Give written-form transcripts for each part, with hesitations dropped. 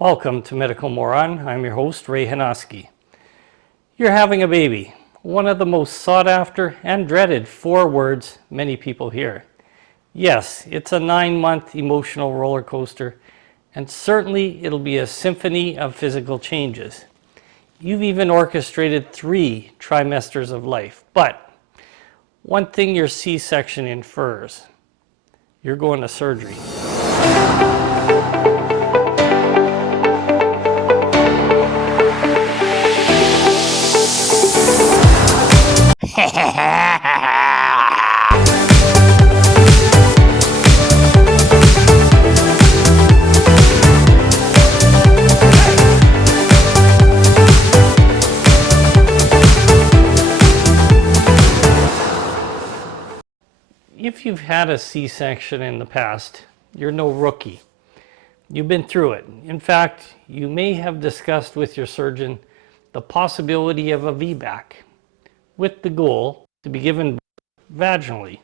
Welcome to Medical Moron. I'm your host, Ray Hanoski. You're having a baby, one of the most sought after and dreaded 4 words many people hear. Yes, it's a 9-month emotional roller coaster, and certainly it'll be a symphony of physical changes. You've even orchestrated 3 trimesters of life, but one thing your C-section infers: you're going to surgery. If you've had a C-section in the past, you're no rookie. You've been through it. In fact, you may have discussed with your surgeon the possibility of a VBAC, with the goal to be given vaginally.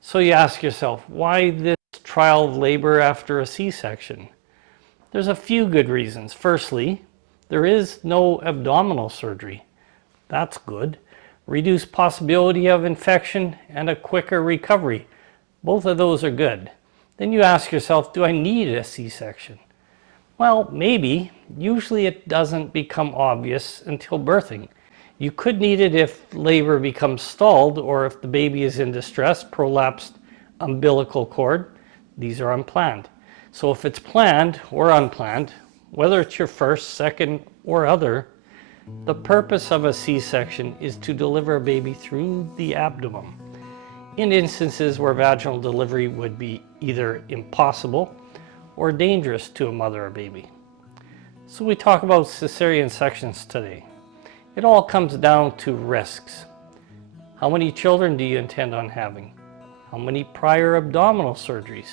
So you ask yourself, why this trial of labor after a C-section? There's a few good reasons. Firstly, there is no abdominal surgery. That's good. Reduced possibility of infection and a quicker recovery. Both of those are good. Then you ask yourself, do I need a C-section? Well, maybe. Usually it doesn't become obvious until birthing. You could need it if labor becomes stalled or if the baby is in distress, prolapsed umbilical cord. These are unplanned. So if it's planned or unplanned, whether it's your first, second, or other, the purpose of a C-section is to deliver a baby through the abdomen in instances where vaginal delivery would be either impossible or dangerous to a mother or baby. So we talk about cesarean sections today. It all comes down to risks. How many children do you intend on having? How many prior abdominal surgeries,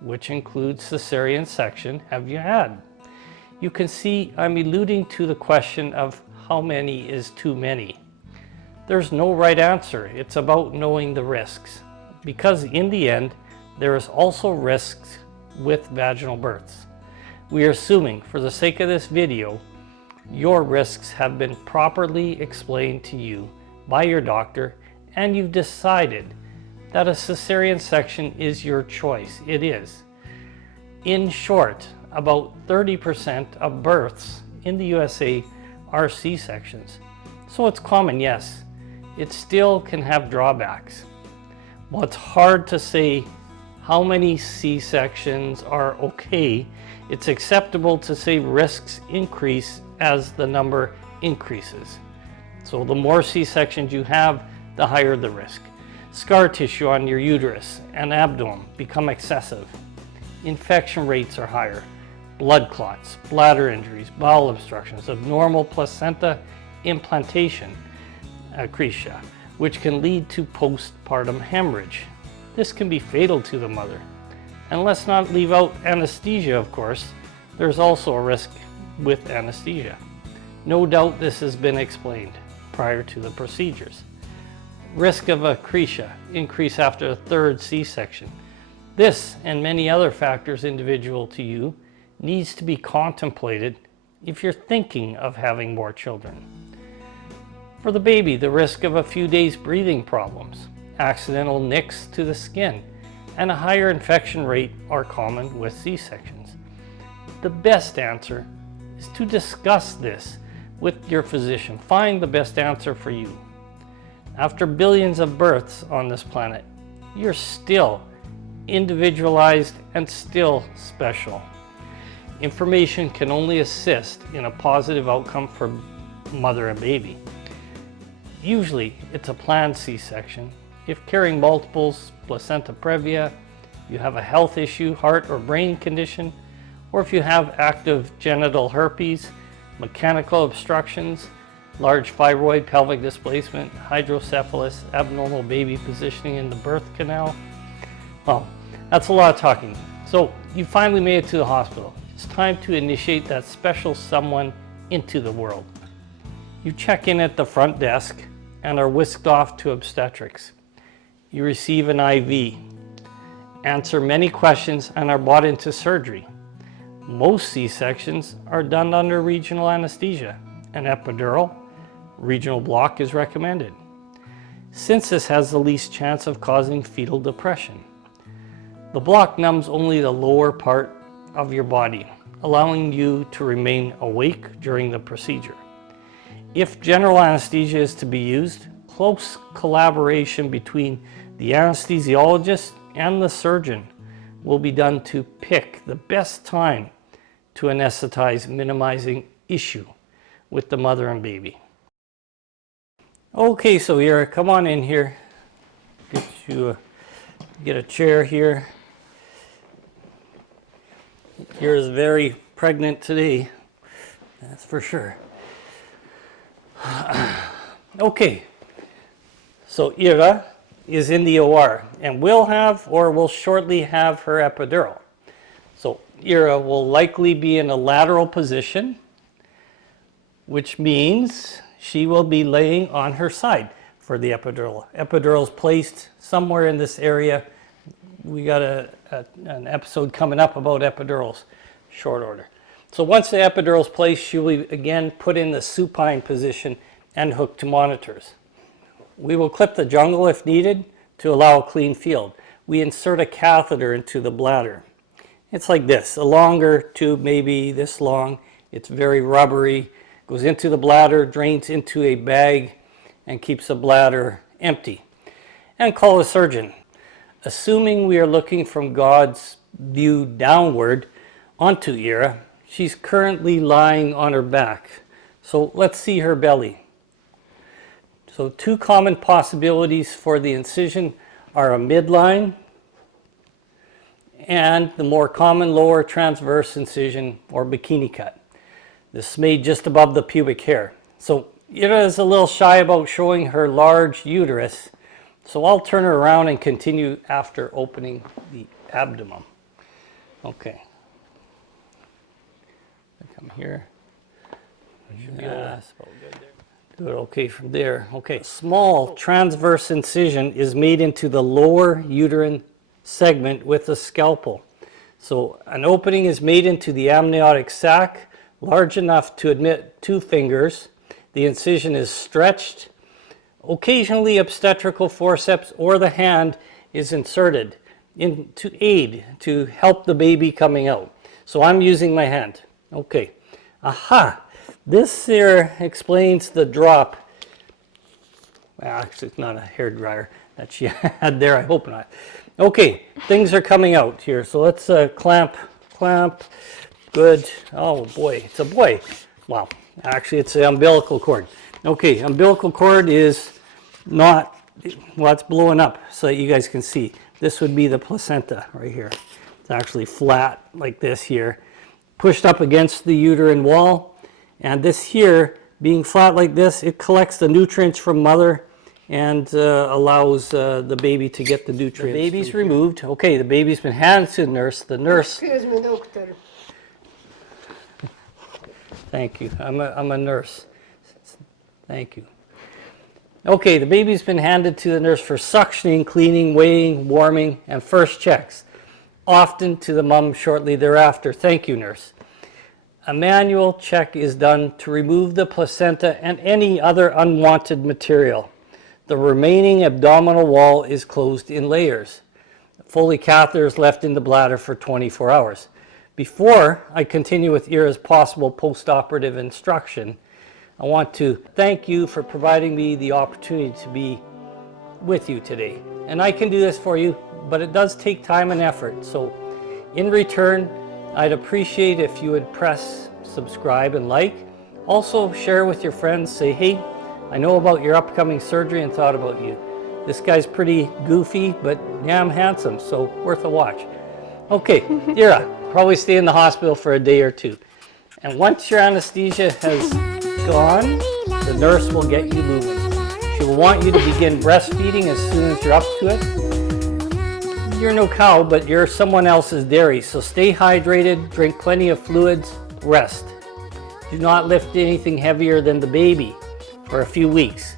which includes cesarean section, have you had? You can see I'm alluding to the question of how many is too many. There's no right answer. It's about knowing the risks, because in the end, there is also risks with vaginal births. We are assuming, for the sake of this video, your risks have been properly explained to you by your doctor, and you've decided that a cesarean section is your choice. It is. In short, about 30% of births in the USA are C-sections. So it's common, yes. It still can have drawbacks. Well, it's hard to say how many C-sections are okay. It's acceptable to say risks increase as the number increases. So the more C-sections you have, the higher the risk. Scar tissue on your uterus and abdomen become excessive. Infection rates are higher. Blood clots, bladder injuries, bowel obstructions, abnormal placenta implantation, ectasia, which can lead to postpartum hemorrhage. This can be fatal to the mother. And let's not leave out anesthesia, of course. There's also a risk with anesthesia. No doubt this has been explained prior to the procedures. Risk of ectasia increase after a 3rd C-section. This and many other factors individual to you needs to be contemplated if you're thinking of having more children. For the baby, the risk of a few days breathing problems, accidental nicks to the skin, and a higher infection rate are common with C-sections. The best answer is to discuss this with your physician. Find the best answer for you. After billions of births on this planet, you're still individualized and still special. Information can only assist in a positive outcome for mother and baby. Usually, it's a planned C-section. If carrying multiples, placenta previa, you have a health issue, heart or brain condition, or if you have active genital herpes, mechanical obstructions, large fibroid, pelvic displacement, hydrocephalus, abnormal baby positioning in the birth canal. Well, that's a lot of talking. So you finally made it to the hospital. It's time to initiate that special someone into the world. You check in at the front desk and are whisked off to obstetrics. You receive an IV, answer many questions, and are brought into surgery. Most C-sections are done under regional anesthesia. An epidural, regional block is recommended, since this has the least chance of causing fetal depression. The block numbs only the lower part of your body, allowing you to remain awake during the procedure. If general anesthesia is to be used, close collaboration between the anesthesiologist and the surgeon will be done to pick the best time to anesthetize, minimizing issue with the mother and baby. Okay, so Ira, come on in here. Get a chair here. Ira's very pregnant today, that's for sure. Okay, so Ira is in the OR and will shortly have her epidural. So Ira will likely be in a lateral position, which means she will be laying on her side for the epidural. Epidural is placed somewhere in this area. We got an episode coming up about epidurals, short order. So once the epidural is placed, she will again put in the supine position and hooked to monitors. We will clip the jungle if needed to allow a clean field. We insert a catheter into the bladder. It's like this, a longer tube, maybe this long. It's very rubbery, goes into the bladder, drains into a bag, and keeps the bladder empty. And call a surgeon. Assuming we are looking from God's view downward onto Ira, she's currently lying on her back. So let's see her belly. So two common possibilities for the incision are a midline and the more common lower transverse incision or bikini cut. This is made just above the pubic hair. So Ira is a little shy about showing her large uterus, so I'll turn her around and continue after opening the abdomen. Okay. Come here. Do it okay from there. Okay. A small transverse incision is made into the lower uterine segment with a scalpel. So an opening is made into the amniotic sac large enough to admit 2 fingers. The incision is stretched. Occasionally obstetrical forceps or the hand is inserted to aid to help the baby coming out. So I'm using my hand. Okay. Aha! This here explains the drop. Well, actually, it's not a hairdryer that she had there. I hope not. Okay, things are coming out here. So let's clamp. Good. Oh boy, it's a boy. Wow. Actually, it's the umbilical cord. Okay, umbilical cord is not, well, it's blowing up so that you guys can see. This would be the placenta right here. It's actually flat like this here, pushed up against the uterine wall. And this here, being flat like this, it collects the nutrients from mother and allows the baby to get the nutrients. The baby's removed. Okay, the baby's been handed to the nurse. The nurse. Excuse me, doctor. Thank you. I'm a nurse. Thank you. Okay, the baby's been handed to the nurse for suctioning, cleaning, weighing, warming, and first checks. Often to the mom shortly thereafter. Thank you, nurse. A manual check is done to remove the placenta and any other unwanted material. The remaining abdominal wall is closed in layers. Foley catheter is left in the bladder for 24 hours. Before I continue with Ira's possible post-operative instruction, I want to thank you for providing me the opportunity to be with you today. And I can do this for you, but it does take time and effort. So in return, I'd appreciate if you would press subscribe and like. Also share with your friends. Say, hey, I know about your upcoming surgery and thought about you. This guy's pretty goofy, but damn handsome, so worth a watch. Okay, Ira, probably stay in the hospital for a day or 2. And once your anesthesia has gone, the nurse will get you moving. She will want you to begin breastfeeding as soon as you're up to it. You're no cow, but you're someone else's dairy, so stay hydrated, drink plenty of fluids, rest. Do not lift anything heavier than the baby for a few weeks.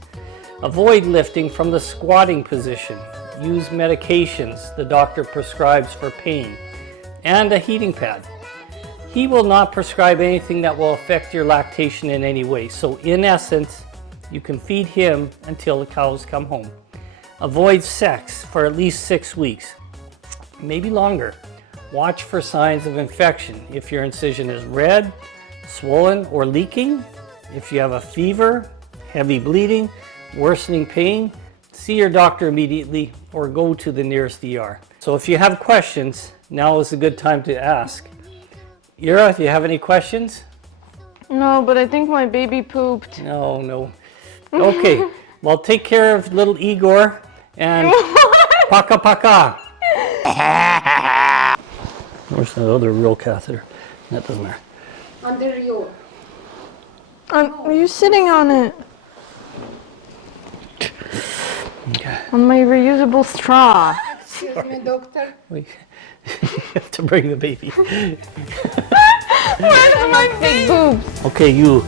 Avoid lifting from the squatting position. Use medications the doctor prescribes for pain and a heating pad. he will not prescribe anything that will affect your lactation in any way. So in essence, you can feed him until the cows come home. Avoid sex for at least 6 weeks, maybe longer. Watch for signs of infection. If your incision is red, swollen, or leaking, if you have a fever, heavy bleeding, worsening pain, see your doctor immediately or go to the nearest ER. So if you have questions, now is a good time to ask. Ira, do you have any questions? No, but I think my baby pooped. No. Okay, well, take care of little Igor and paka paka. Where's the other real catheter? That doesn't matter. Under your. Are you sitting on it? Okay. On my reusable straw. Excuse me, doctor. You have to bring the baby. Where's my big boobs? Okay, you.